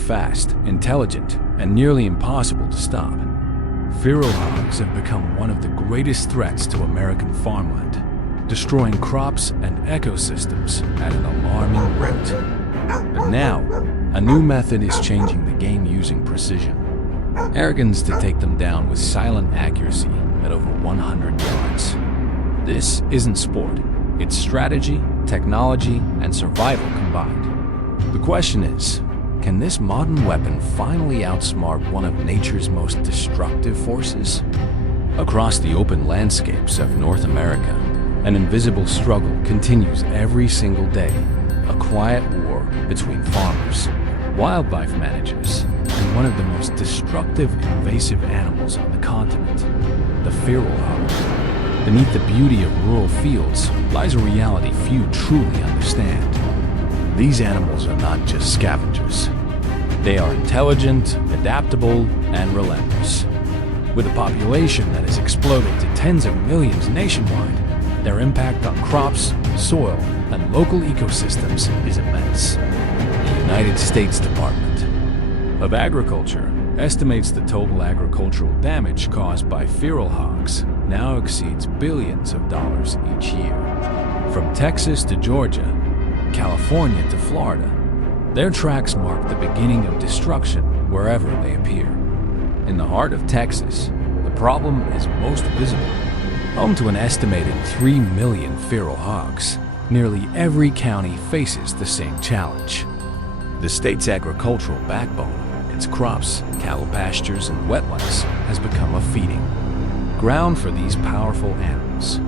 fast, intelligent, and nearly impossible to stop. Feral hogs have become one of the greatest threats to American farmland, destroying crops and ecosystems at an alarming rate. But now, a new method is changing the game using precision. Airguns to take them down with silent accuracy at over 100 yards. This isn't sport. It's strategy, technology, and survival combined. The question is, can this modern weapon finally outsmart one of nature's most destructive forces? Across the open landscapes of North America, an invisible struggle continues every single day. A quiet war between farmers, wildlife managers, and one of the most destructive invasive animals on the continent, the feral hog. Beneath the beauty of rural fields lies a reality few truly understand. These animals are not just scavengers. They are intelligent, adaptable, and relentless. With a population that has exploded to tens of millions nationwide, their impact on crops, soil, and local ecosystems is immense. The United States Department of Agriculture estimates the total agricultural damage caused by feral hogs now exceeds billions of dollars each year. From Texas to Georgia, California to Florida, their tracks mark the beginning of destruction wherever they appear. In the heart of Texas, the problem is most visible. Home to an estimated 3 million feral hogs, nearly every county faces the same challenge. The state's agricultural backbone, its crops, cattle pastures, and wetlands, has become a feeding ground for these powerful animals.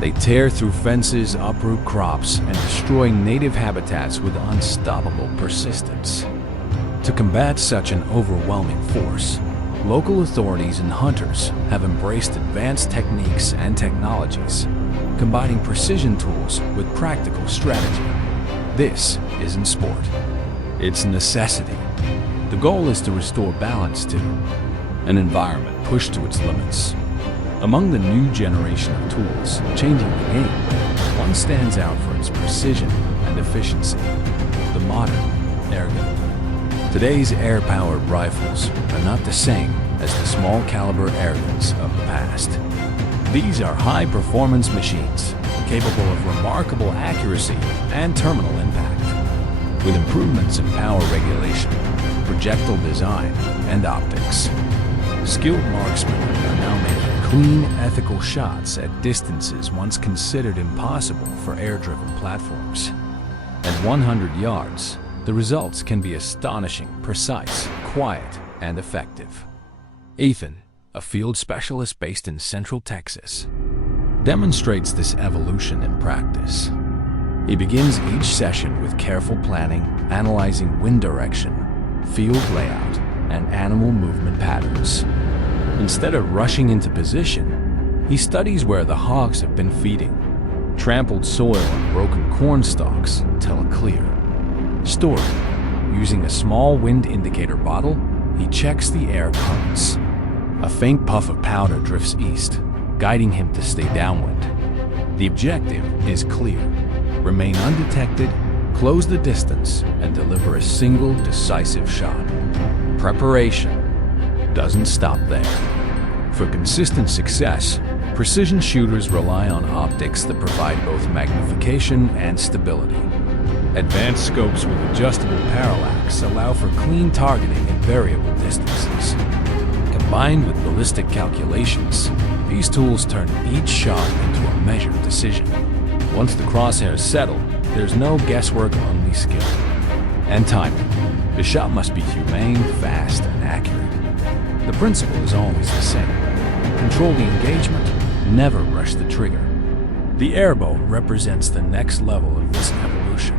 They tear through fences, uproot crops, and destroy native habitats with unstoppable persistence. To combat such an overwhelming force, local authorities and hunters have embraced advanced techniques and technologies, combining precision tools with practical strategy. This isn't sport. It's necessity. The goal is to restore balance to an environment pushed to its limits. Among the new generation of tools changing the game, one stands out for its precision and efficiency: the modern airgun. Today's air-powered rifles are not the same as the small-caliber airguns of the past. These are high-performance machines capable of remarkable accuracy and terminal impact, with improvements in power regulation, projectile design, and optics. Skilled marksmen are now making clean, ethical shots at distances once considered impossible for air-driven platforms. At 100 yards, the results can be astonishing, precise, quiet, and effective. Ethan, a field specialist based in Central Texas, demonstrates this evolution in practice. He begins each session with careful planning, analyzing wind direction, field layout, and animal movement patterns. Instead of rushing into position, he studies where the hogs have been feeding, trampled soil and broken corn stalks until clear. Stored, using a small wind indicator bottle, he checks the air currents. A faint puff of powder drifts east, guiding him to stay downwind. The objective is clear: remain undetected, close the distance, and deliver a single decisive shot. Preparation doesn't stop there. For consistent success, precision shooters rely on optics that provide both magnification and stability. Advanced scopes with adjustable parallax allow for clean targeting at variable distances. Combined with ballistic calculations, these tools turn each shot into a measured decision. Once the crosshairs settle, there's no guesswork, only skill. And timing. The shot must be humane, fast, and accurate. The principle is always the same. Control the engagement, never rush the trigger. The airbow represents the next level of this evolution.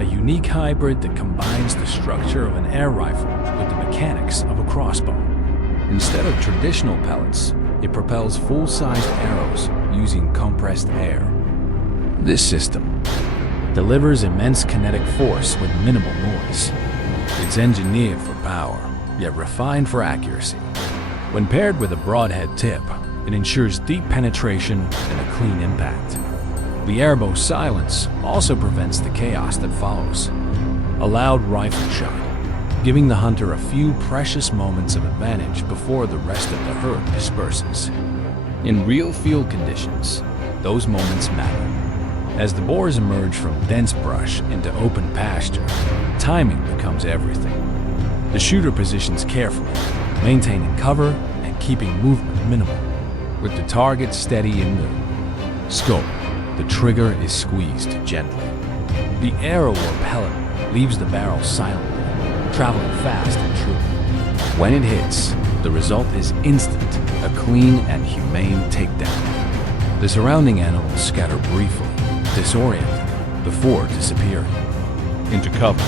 A unique hybrid that combines the structure of an air rifle with the mechanics of a crossbow. Instead of traditional pellets, it propels full-sized arrows using compressed air. This system delivers immense kinetic force with minimal noise. It's engineered for power, yet refined for accuracy. When paired with a broadhead tip, it ensures deep penetration and a clean impact. The airbow's silence also prevents the chaos that follows. A loud rifle shot giving the hunter a few precious moments of advantage before the rest of the herd disperses. In real field conditions, those moments matter. As the boars emerge from dense brush into open pasture, timing becomes everything. The shooter positions carefully, maintaining cover and keeping movement minimal. With the target steady in the scope, the trigger is squeezed gently. The arrow or pellet leaves the barrel silently, traveling fast and true. When it hits, the result is instant, a clean and humane takedown. The surrounding animals scatter briefly, disoriented, before disappearing into cover.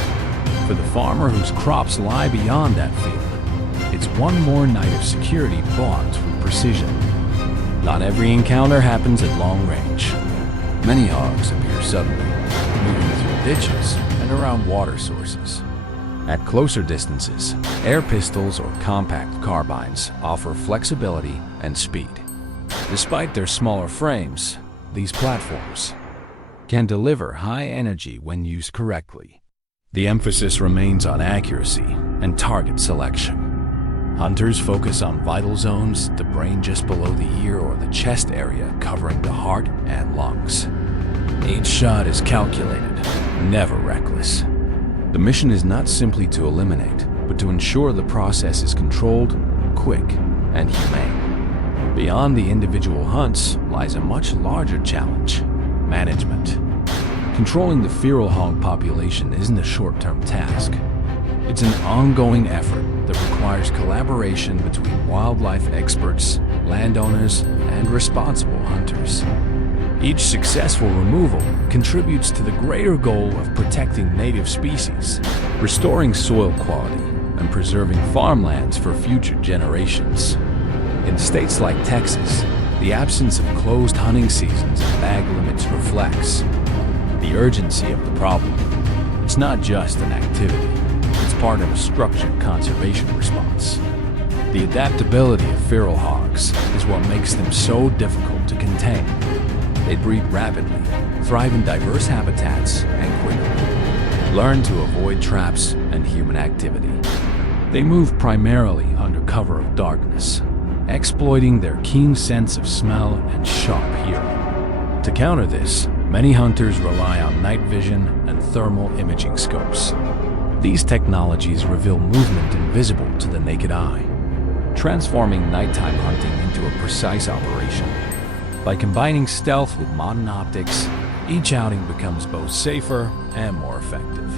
For the farmer whose crops lie beyond that field, it's one more night of security bought with precision. Not every encounter happens at long range. Many hogs appear suddenly, moving through ditches and around water sources. At closer distances, air pistols or compact carbines offer flexibility and speed. Despite their smaller frames, these platforms can deliver high energy when used correctly. The emphasis remains on accuracy and target selection. Hunters focus on vital zones, the brain just below the ear or the chest area covering the heart and lungs. Each shot is calculated, never reckless. The mission is not simply to eliminate, but to ensure the process is controlled, quick, and humane. Beyond the individual hunts lies a much larger challenge: management. Controlling the feral hog population isn't a short-term task. It's an ongoing effort that requires collaboration between wildlife experts, landowners, and responsible hunters. Each successful removal contributes to the greater goal of protecting native species, restoring soil quality, and preserving farmlands for future generations. In states like Texas, the absence of closed hunting seasons and bag limits reflects the urgency of the problem. It's not just an activity, it's part of a structured conservation response. The adaptability of feral hogs is what makes them so difficult to contain. They breed rapidly, thrive in diverse habitats, and quickly learn to avoid traps and human activity. They move primarily under cover of darkness, exploiting their keen sense of smell and sharp hearing. To counter this, many hunters rely on night vision and thermal imaging scopes. These technologies reveal movement invisible to the naked eye, transforming nighttime hunting into a precise operation. By combining stealth with modern optics, each outing becomes both safer and more effective.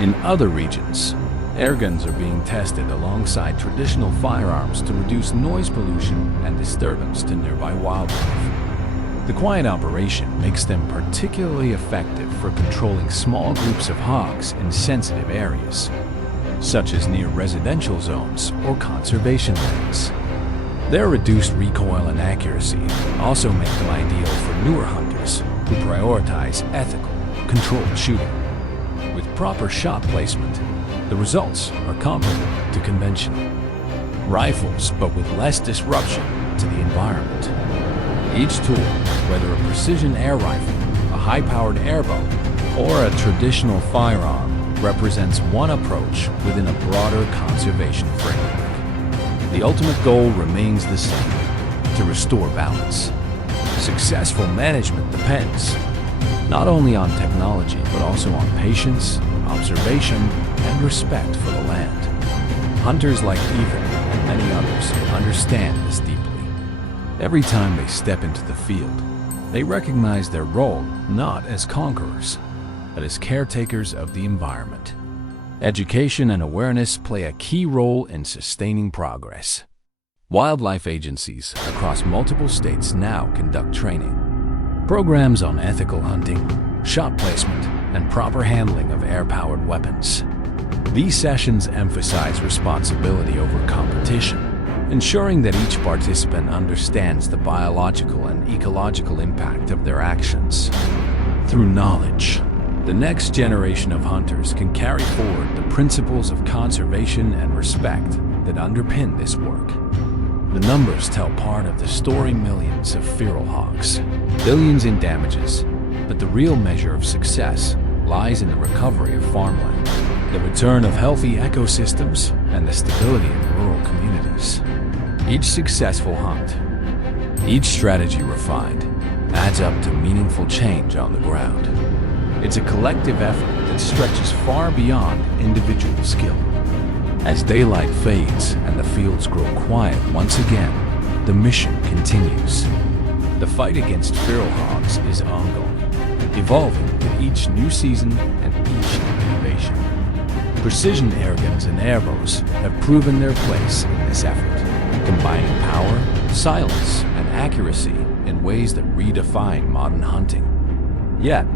In other regions, airguns are being tested alongside traditional firearms to reduce noise pollution and disturbance to nearby wildlife. The quiet operation makes them particularly effective for controlling small groups of hogs in sensitive areas, such as near residential zones or conservation lands. Their reduced recoil and accuracy also make them ideal for newer hunters who prioritize ethical, controlled shooting. With proper shot placement, the results are comparable to conventional rifles, but with less disruption to the environment. Each tool, whether a precision air rifle, a high-powered airbow, or a traditional firearm, represents one approach within a broader conservation framework. The ultimate goal remains the same: to restore balance. Successful management depends not only on technology, but also on patience, observation, and respect for the land. Hunters like Ethan and many others understand this deeply. Every time they step into the field, they recognize their role not as conquerors, but as caretakers of the environment. Education and awareness play a key role in sustaining progress. Wildlife agencies across multiple states now conduct training. Programs on ethical hunting, shot placement, and proper handling of air-powered weapons. These sessions emphasize responsibility over competition, ensuring that each participant understands the biological and ecological impact of their actions. Through knowledge, the next generation of hunters can carry forward the principles of conservation and respect that underpin this work. The numbers tell part of the story: millions of feral hogs, billions in damages, but the real measure of success lies in the recovery of farmland. the return of healthy ecosystems, and the stability of rural communities. Each successful hunt, each strategy refined, adds up to meaningful change on the ground. It's a collective effort that stretches far beyond individual skill. As daylight fades and the fields grow quiet once again, the mission continues. The fight against feral hogs is ongoing, evolving with each new season and each new innovation. Precision airguns and airbows have proven their place in this effort, combining power, silence, and accuracy in ways that redefine modern hunting. Yet,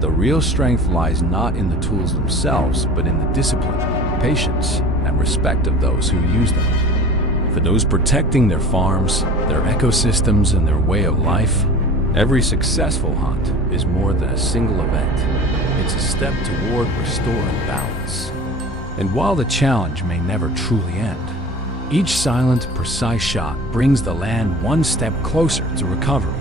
the real strength lies not in the tools themselves, but in the discipline, patience, and respect of those who use them. For those protecting their farms, their ecosystems, and their way of life, every successful hunt is more than a single event. It's a step toward restoring balance. And while the challenge may never truly end, each silent, precise shot brings the land one step closer to recovery.